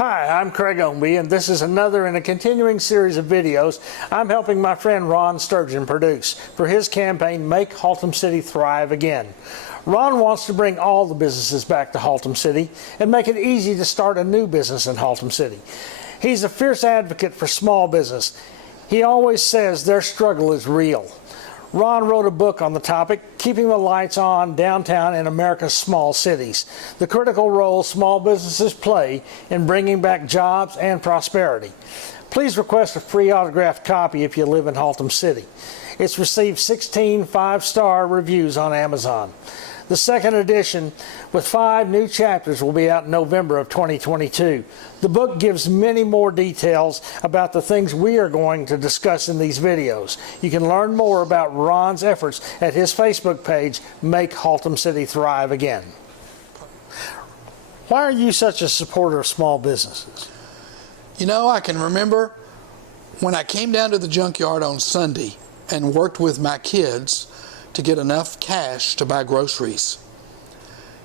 Hi, I'm Craig Ownby, and this is another in a continuing series of videos I'm helping my friend Ron Sturgeon produce for his campaign, Make Haltom City Thrive Again. Ron wants to bring all the businesses back to Haltom City and make it easy to start a new business in Haltom City. He's a fierce advocate for small business. He always says their struggle is real. Ron wrote a book on the topic, Keeping the Lights On Downtown in America's Small Cities, the critical role small businesses play in bringing back jobs and prosperity. Please request a free autographed copy if you live in Haltom City. It's received 16 five-star reviews on Amazon. The second edition, with 5 new chapters, will be out in November of 2022. The book gives many more details about the things we are going to discuss in these videos. You can learn more about Ron's efforts at his Facebook page, Make Haltom City Thrive Again. Why are you such a supporter of small businesses? You know, I can remember when I came down to the junkyard on Sunday and worked with my kids to get enough cash to buy groceries.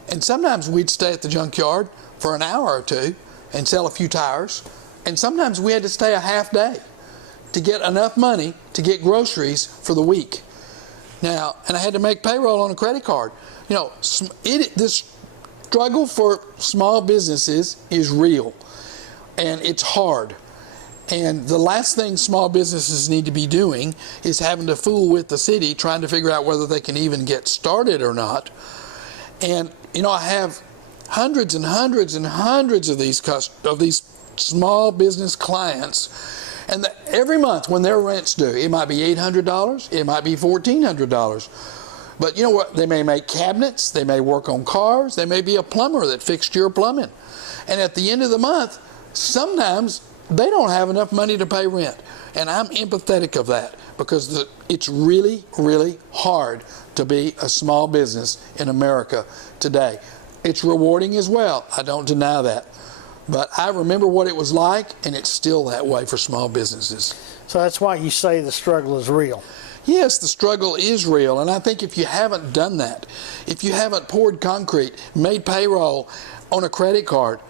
And sometimes we'd stay at the junkyard for an hour or two and sell a few tires, and sometimes we had to stay a half day to get enough money to get groceries for the week. Now, and I had to make payroll on a credit card. You know, this struggle for small businesses is real, and it's hard. And the last thing small businesses need to be doing is having to fool with the city trying to figure out whether they can even get started or not. And you know, I have hundreds and hundreds and hundreds of these small business clients, and every month when their rent's due, it might be $800, it might be $1,400. But you know what? They may make cabinets, they may work on cars, they may be a plumber that fixed your plumbing. And at the end of the month, sometimes they don't have enough money to pay rent. And I'm empathetic of that because it's really, really hard to be a small business in America today. It's rewarding as well, I don't deny that. But I remember what it was like, and it's still that way for small businesses. So that's why you say the struggle is real. Yes, the struggle is real, and I think if you haven't done that, if you haven't poured concrete, made payroll on a credit card,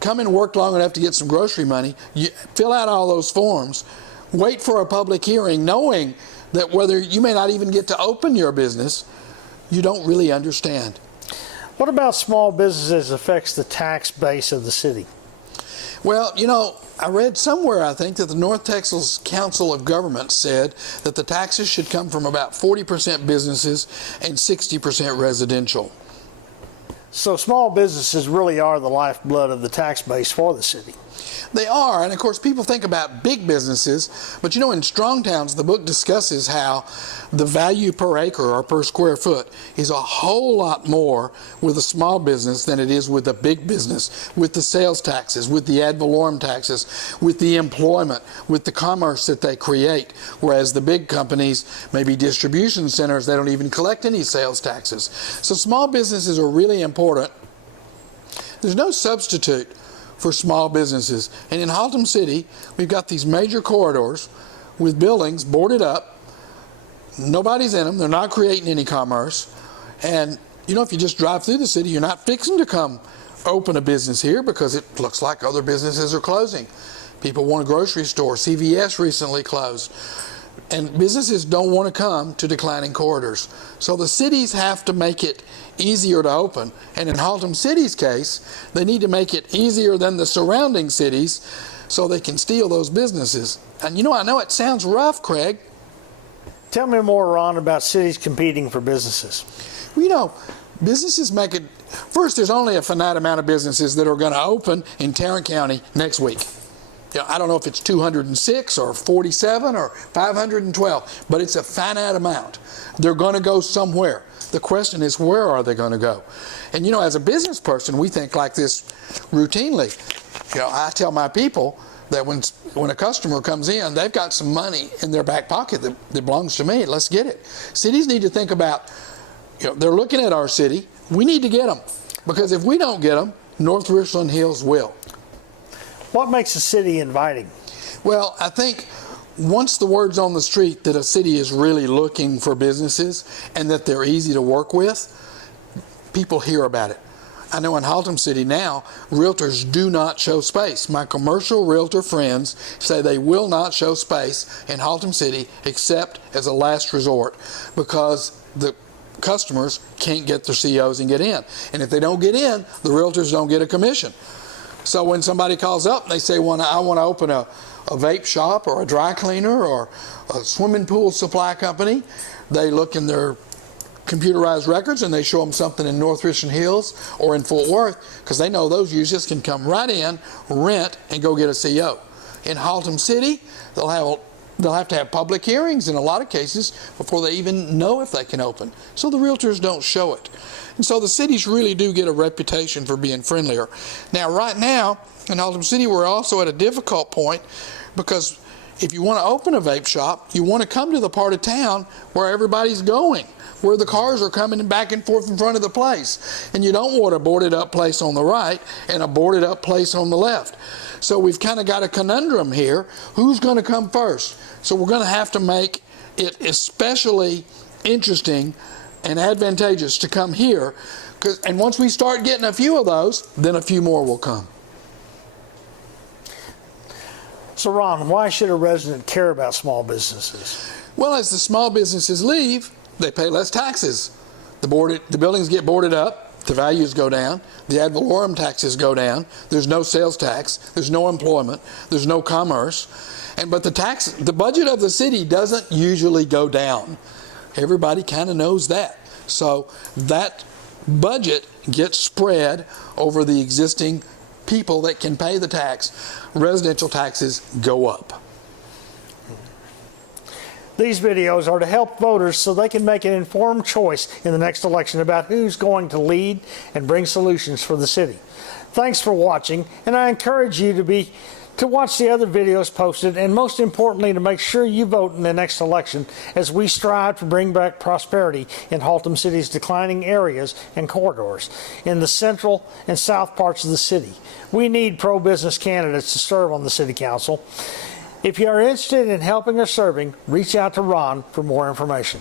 come and work long enough to get some grocery money, you fill out all those forms, wait for a public hearing, knowing that whether you may not even get to open your business, you don't really understand. What about small businesses affects the tax base of the city? Well, you know, I read somewhere, I think, that the North Texas Council of Governments said that the taxes should come from about 40% businesses and 60% residential. So small businesses really are the lifeblood of the tax base for the city. They are, and of course people think about big businesses, but you know, in Strong Towns the book discusses how the value per acre or per square foot is a whole lot more with a small business than it is with a big business, with the sales taxes, with the ad valorem taxes, with the employment, with the commerce that they create, whereas the big companies, maybe distribution centers, they don't even collect any sales taxes. So small businesses are really important. There's no substitute for small businesses. And in Haltom City, we've got these major corridors with buildings boarded up. Nobody's in them. They're not creating any commerce. And, you know, if you just drive through the city, you're not fixing to come open a business here because it looks like other businesses are closing. People want a grocery store. CVS recently closed. And businesses don't want to come to declining corridors. So the cities have to make it easier to open. And in Haltom City's case, they need to make it easier than the surrounding cities so they can steal those businesses. And you know, I know it sounds rough, Craig. Tell me more, Ron, about cities competing for businesses. Well, you know, businesses make it, first, there's only a finite amount of businesses that are going to open in Tarrant County next week. You know, I don't know if it's 206 or 47 or 512, but it's a finite amount. They're going to go somewhere. The question is, where are they going to go? And you know, as a business person, we think like this routinely. You know, I tell my people that when a customer comes in, they've got some money in their back pocket that belongs to me. Let's get it. Cities need to think about, you know, they're looking at our city. We need to get them, because if we don't get them, North Richland Hills will. What makes a city inviting? Well, I think once the word's on the street that a city is really looking for businesses and that they're easy to work with, people hear about it. I know in Haltom City now, realtors do not show space. My commercial realtor friends say they will not show space in Haltom City except as a last resort because the customers can't get their COs and get in. And if they don't get in, the realtors don't get a commission. So when somebody calls up and they say, I want to open a vape shop or a dry cleaner or a swimming pool supply company, they look in their computerized records and they show them something in North Richland Hills or in Fort Worth because they know those users can come right in, rent, and go get a CO. In Haltom City, they'll have to have public hearings in a lot of cases before they even know if they can open. So the realtors don't show it. And so the cities really do get a reputation for being friendlier. Now, right now, in Haltom City, we're also at a difficult point because if you want to open a vape shop, you want to come to the part of town where everybody's going, where the cars are coming back and forth in front of the place. And you don't want a boarded up place on the right and a boarded up place on the left. So we've kind of got a conundrum here. Who's going to come first? So we're going to have to make it especially interesting and advantageous to come here. And once we start getting a few of those, then a few more will come. So Ron, why should a resident care about small businesses? Well, as the small businesses leave, they pay less taxes. The buildings get boarded up, the values go down, the ad valorem taxes go down, there's no sales tax, there's no employment, there's no commerce. But the budget of the city doesn't usually go down. Everybody kind of knows that. So that budget gets spread over the existing people that can pay the tax. Residential taxes go up. These videos are to help voters so they can make an informed choice in the next election about who's going to lead and bring solutions for the city. Thanks for watching, and I encourage you to watch the other videos posted, and most importantly, to make sure you vote in the next election as we strive to bring back prosperity in Haltom City's declining areas and corridors in the central and south parts of the city. We need pro-business candidates to serve on the City Council. If you are interested in helping or serving, reach out to Ron for more information.